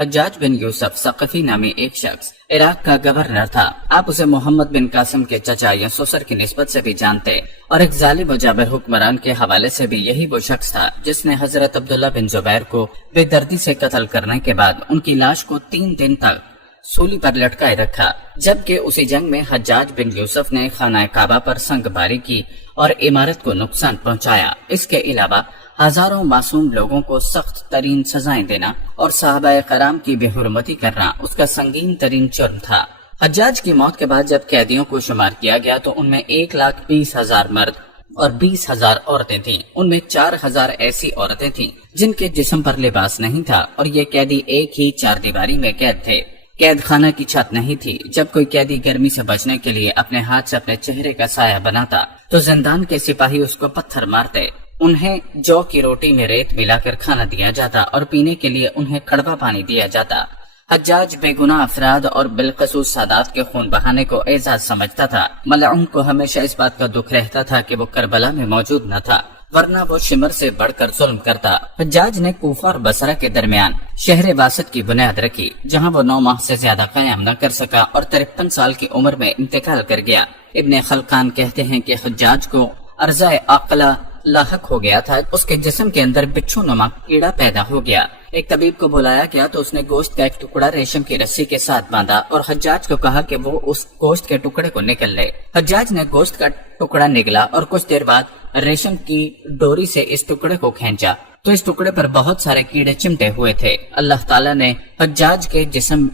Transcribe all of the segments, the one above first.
حجاج بن یوسف ثقفی نامی ایک شخص عراق کا گورنر تھا۔ آپ اسے محمد بن قاسم کے چچا یا سسر کی نسبت سے بھی جانتے اور ایک ظالم و جابر حکمران کے حوالے سے بھی یہی وہ شخص تھا جس نے حضرت عبداللہ بن زبیر کو بے دردی سے قتل کرنے کے بعد ان کی لاش کو 3 دن تک سولی پر لٹکائے رکھا، جبکہ اسی جنگ میں حجاج بن یوسف نے خانہ کعبہ پر سنگ باری کی اور عمارت کو نقصان پہنچایا۔ اس کے علاوہ ہزاروں معصوم لوگوں کو سخت ترین سزائیں دینا اور صحابہ کرام کی بے حرمتی کرنا اس کا سنگین ترین جرم تھا۔ حجاج کی موت کے بعد جب قیدیوں کو شمار کیا گیا تو ان میں 1,20,000 مرد اور 20,000 عورتیں تھیں۔ ان میں 4,000 ایسی عورتیں تھیں جن کے جسم پر لباس نہیں تھا اور یہ قیدی ایک ہی 4 دیواری میں قید تھے۔ قید خانہ کی چھت نہیں تھی۔ جب کوئی قیدی گرمی سے بچنے کے لیے اپنے ہاتھ سے اپنے چہرے کا سایہ بناتا تو زندان کے سپاہی اس کو پتھر مارتے۔ انہیں جو کی روٹی میں ریت ملا کر کھانا دیا جاتا اور پینے کے لیے انہیں کڑوا پانی دیا جاتا۔ حجاج بے گناہ افراد اور بالخصوص سادات کے خون بہانے کو اعزاز سمجھتا تھا۔ ملعون کو ہمیشہ اس بات کا دکھ رہتا تھا کہ وہ کربلا میں موجود نہ تھا، ورنہ وہ شمر سے بڑھ کر ظلم کرتا۔ حجاج نے کوفہ اور بصرہ کے درمیان شہر واسط کی بنیاد رکھی، جہاں وہ 9 ماہ سے زیادہ قیام نہ کر سکا اور 53 سال کی عمر میں انتقال کر گیا۔ ابن خلقان کہتے ہیں کہ حجاج کو عرضہ عقلہ لاحق ہو گیا تھا، اس کے جسم کے اندر بچھو نما کیڑا پیدا ہو گیا۔ ایک طبیب کو بلایا گیا تو اس نے گوشت کا ایک ٹکڑا ریشم کی رسی کے ساتھ باندھا اور حجاج کو کہا کہ وہ اس گوشت کے ٹکڑے کو نکل لے۔ حجاج نے گوشت کا ٹکڑا نگلا اور کچھ دیر بعد ریشم کی ڈوری سے اس ٹکڑے کو کھینچا تو اس ٹکڑے پر بہت سارے کیڑے چمٹے ہوئے تھے۔ اللہ تعالیٰ نے حجاج کے جسم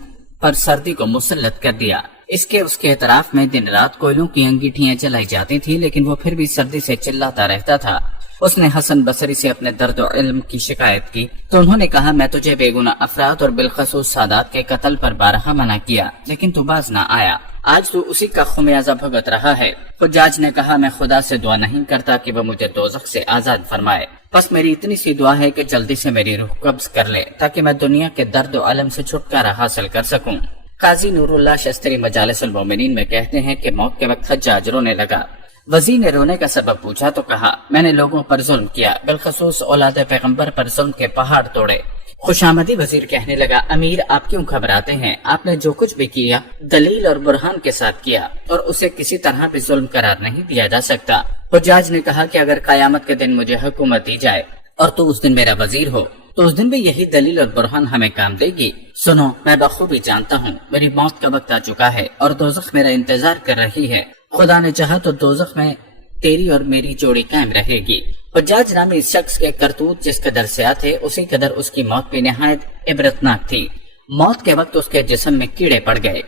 پر سردی کو مسلط کر دیا۔ اس کے اعتراف میں دن رات کوئلوں کی انگیٹھیاں جلائی جاتی تھی، لیکن وہ پھر بھی سردی سے چلاتا رہتا تھا۔ اس نے حسن بصری سے اپنے درد و علم کی شکایت کی تو انہوں نے کہا، میں تجھے بے گناہ افراد اور بالخصوص سادات کے قتل پر بارہا منع کیا، لیکن تو باز نہ آیا۔ آج تو اسی کا خمیازہ بھگت رہا ہے۔ حجاج نے کہا، میں خدا سے دعا نہیں کرتا کہ وہ مجھے دوزخ سے آزاد فرمائے، بس میری اتنی سی دعا ہے کہ جلدی سے میری روح قبض کر لے تاکہ میں دنیا کے درد و علم سے چھٹکارا حاصل کر سکوں۔ قاضی نور اللہ شستری مجالس المومنین میں کہتے ہیں کہ موت کے وقت حجاج رونے لگا۔ وزیر نے رونے کا سبب پوچھا تو کہا، میں نے لوگوں پر ظلم کیا، بالخصوص اولاد پیغمبر پر ظلم کے پہاڑ توڑے۔ خوش آمدی وزیر کہنے لگا، امیر آپ کیوں گھبراتے ہیں؟ آپ نے جو کچھ بھی کیا دلیل اور برہان کے ساتھ کیا اور اسے کسی طرح بھی ظلم قرار نہیں دیا جا سکتا۔ حجاج نے کہا کہ اگر قیامت کے دن مجھے حکومت دی جائے اور تو اس دن میرا وزیر ہو تو اس دن بھی یہی دلیل اور برہان ہمیں کام دے گی۔ سنو، میں بخوبی جانتا ہوں میری موت کا وقت آ چکا ہے اور دوزخ میرا انتظار کر رہی ہے۔ خدا نے چاہا تو دوزخ میں تیری اور میری جوڑی قائم رہے گی۔ حجاج نامی اس شخص کے کرتوت جس قدر سیاہ تھے، اسی قدر اس کی موت بھی نہایت عبرتناک تھی۔ موت کے وقت اس کے جسم میں کیڑے پڑ گئے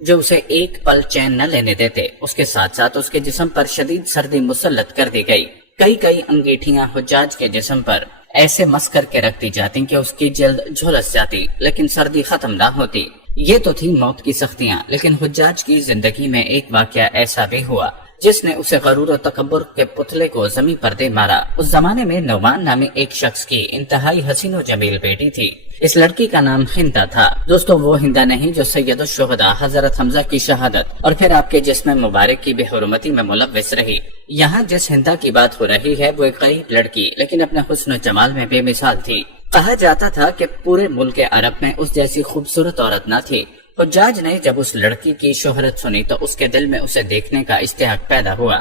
جو اسے ایک پل چین نہ لینے دیتے۔ اس کے ساتھ ساتھ اس کے جسم پر شدید سردی مسلط کر دی گئی۔ کئی انگیٹھیاں حجاج کے جسم پر ایسے مس کر کے رکھ دی جاتی کہ اس کی جلد جھلس جاتی لیکن سردی ختم نہ ہوتی۔ یہ تو تھی موت کی سختیاں، لیکن حجاج کی زندگی میں ایک واقعہ ایسا بھی ہوا جس نے اسے غرور و تکبر کے پتلے کو زمین پر دے مارا۔ اس زمانے میں نعمان نامی ایک شخص کی انتہائی حسین و جمیل بیٹی تھی۔ اس لڑکی کا نام ہندا تھا۔ دوستو، وہ ہندا نہیں جو سید الشہداء حضرت حمزہ کی شہادت اور پھر آپ کے جسم مبارک کی بے حرمتی میں ملوث رہی۔ یہاں جس ہندا کی بات ہو رہی ہے وہ ایک غریب لڑکی لیکن اپنے حسن و جمال میں بے مثال تھی۔ کہا جاتا تھا کہ پورے ملک عرب میں اس جیسی خوبصورت عورت نہ تھی۔ حجاج نے جب اس لڑکی کی شہرت سنی تو اس کے دل میں اسے دیکھنے کا اشتیاق پیدا ہوا۔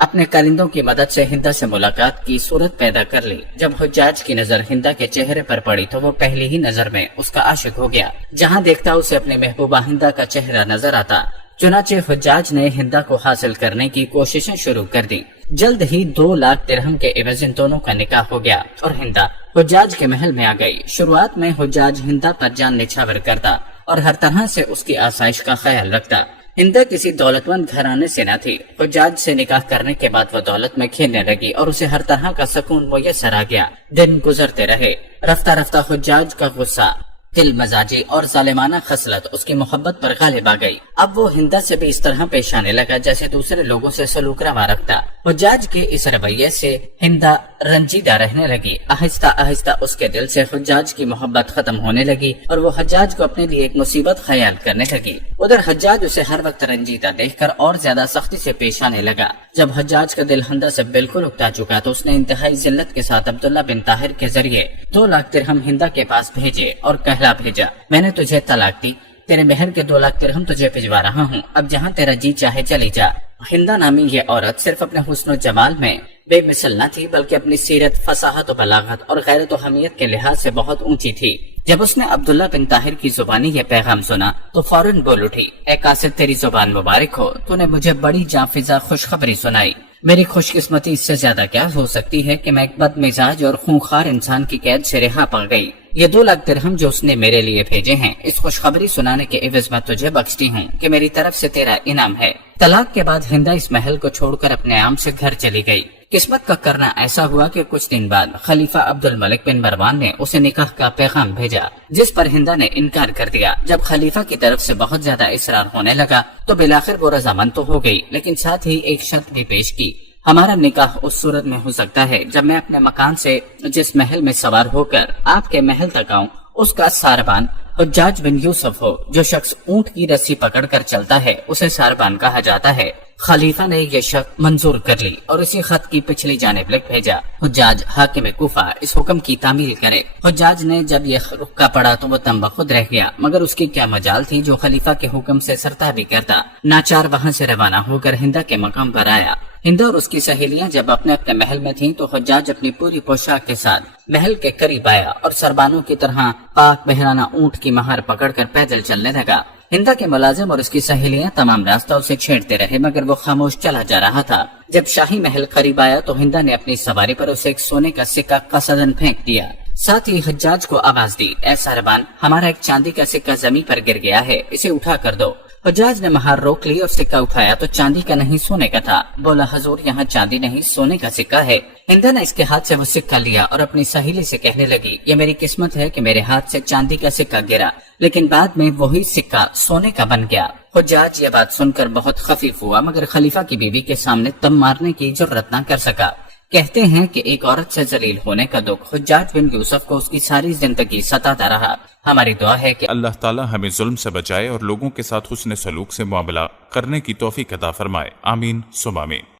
اپنے کارندوں کی مدد سے ہندا سے ملاقات کی صورت پیدا کر لی۔ جب حجاج کی نظر ہندا کے چہرے پر پڑی تو وہ پہلی ہی نظر میں اس کا عاشق ہو گیا۔ جہاں دیکھتا اسے اپنی محبوبہ ہندا کا چہرہ نظر آتا۔ چنانچہ حجاج نے ہندا کو حاصل کرنے کی کوششیں شروع کر دی۔ جلد ہی 2 لاکھ درہم کے عوض ان دونوں کا نکاح ہو گیا اور ہندا حجاج کے محل میں آ گئی۔ شروعات میں حجاج ہندا پر جان نچھاور کرتا اور ہر طرح سے اس کی آسائش کا خیال رکھتا۔ ہندا کسی دولت مند گھرانے سے نہ تھی۔ حجاج سے نکاح کرنے کے بعد وہ دولت میں کھیلنے لگی اور اسے ہر طرح کا سکون میسر آ گیا۔ دن گزرتے رہے۔ رفتہ رفتہ حجاج کا غصہ، دل مزاجی اور ظالمانہ خصلت اس کی محبت پر غالب آ گئی۔ اب وہ ہندا سے بھی اس طرح پیش آنے لگا جیسے دوسرے لوگوں سے سلوک روا رکھتا۔ حجاج کے اس رویے سے ہندا رنجیدہ رہنے لگی۔ آہستہ آہستہ اس کے دل سے حجاج کی محبت ختم ہونے لگی اور وہ حجاج کو اپنے لیے ایک مصیبت خیال کرنے لگی۔ ادھر حجاج اسے ہر وقت رنجیدہ دیکھ کر اور زیادہ سختی سے پیش آنے لگا۔ جب حجاج کا دل ہندا سے بالکل اکتا چکا تو اس نے انتہائی ذلت کے ساتھ عبداللہ بن طاہر کے ذریعے 2 لاکھ درہم ہندا کے پاس بھیجے اور کہلا بھیجا، میں نے تجھے طلاق دی، تیرے مہر کے 2 لاکھ درہم تجھے بھجوا رہا ہوں، اب جہاں تیرا جی چاہے چلی جا۔ ہندا نامی یہ عورت صرف اپنے حسن و جمال میں بے مثل نہ تھی بلکہ اپنی سیرت، فصاحت و بلاغت اور غیرت و حمیت کے لحاظ سے بہت اونچی تھی۔ جب اس نے عبداللہ بن طاہر کی زبانی یہ پیغام سنا تو فوراً بول اٹھی، اے قاصد تیری زبان مبارک ہو، تو نے مجھے بڑی جاں خوشخبری سنائی۔ میری خوش قسمتی اس سے زیادہ کیا ہو سکتی ہے کہ میں ایک بد مزاج اور خونخوار انسان کی قید سے رہا پا گئی۔ یہ 2 لاکھ درہم جو اس نے میرے لیے بھیجے ہیں، اس خوشخبری سنانے کے عوض میں تجھے بخشتی ہوں کہ میری طرف سے تیرا انعام ہے۔ طلاق کے بعد ہندا اس محل کو چھوڑ کر اپنے عام سے گھر چلی گئی۔ قسمت کا کرنا ایسا ہوا کہ کچھ دن بعد خلیفہ عبد الملک بن مروان نے اسے نکاح کا پیغام بھیجا، جس پر ہندا نے انکار کر دیا۔ جب خلیفہ کی طرف سے بہت زیادہ اصرار ہونے لگا تو بالآخر وہ رضامند تو ہو گئی، لیکن ساتھ ہی ایک شرط بھی پیش کی، ہمارا نکاح اس صورت میں ہو سکتا ہے جب میں اپنے مکان سے جس محل میں سوار ہو کر آپ کے محل تک آؤں، اس کا ساربان حجاج بن یوسف ہو۔ جو شخص اونٹ کی رسی پکڑ کر چلتا ہے اسے ساربان کہا جاتا ہے۔ خلیفہ نے یہ شرط منظور کر لی اور اسی خط کی پچھلی جانب لکھ بھیجا، حجاج حاکم کوفہ اس حکم کی تعمیل کرے۔ حجاج نے جب یہ رکا پڑا تو وہ تم بخود رہ گیا، مگر اس کی کیا مجال تھی جو خلیفہ کے حکم سے سرتابی کرتا۔ ناچار وہاں سے روانہ ہو کر ہندا کے مقام پر آیا۔ ہندا اور اس کی سہیلیاں جب اپنے اپنے محل میں تھیں تو حجاج اپنی پوری پوشاک کے ساتھ محل کے قریب آیا اور سربانوں کی طرح پاک بہرانہ اونٹ کی مہار پکڑ کر پیدل چلنے لگا۔ ہندا کے ملازم اور اس کی سہیلیاں تمام راستہ اسے چھیڑتے رہے مگر وہ خاموش چلا جا رہا تھا۔ جب شاہی محل قریب آیا تو ہندا نے اپنی سواری پر اسے ایک سونے کا سکہ قصدن پھینک دیا۔ ساتھ ہی حجاج کو آواز دی، اے ساربان، ہمارا ایک چاندی کا سکہ زمین پر گر گیا ہے، اسے اٹھا کر دو۔ حجاج نے مہار روک لی اور سکہ اٹھایا تو چاندی کا نہیں سونے کا تھا۔ بولا، حضور یہاں چاندی نہیں سونے کا سکہ ہے۔ ہندا نے اس کے ہاتھ سے وہ سکہ لیا اور اپنی سہیلی سے کہنے لگی، یہ میری قسمت ہے کہ میرے ہاتھ سے چاندی کا سکہ گرا، لیکن بعد میں وہی سکہ سونے کا بن گیا۔ حجاج یہ بات سن کر بہت خفیف ہوا مگر خلیفہ کی بیوی کے سامنے تم مارنے کی جرات نہ کر سکا۔ کہتے ہیں کہ ایک عورت سے ذلیل ہونے کا دکھ حجاج بن یوسف کو اس کی ساری زندگی ستاتا رہا۔ ہماری دعا ہے کہ اللہ تعالی ہمیں ظلم سے بچائے اور لوگوں کے ساتھ حسن سلوک سے معاملہ کرنے کی توفیق عطا فرمائے۔ آمین ثم آمین۔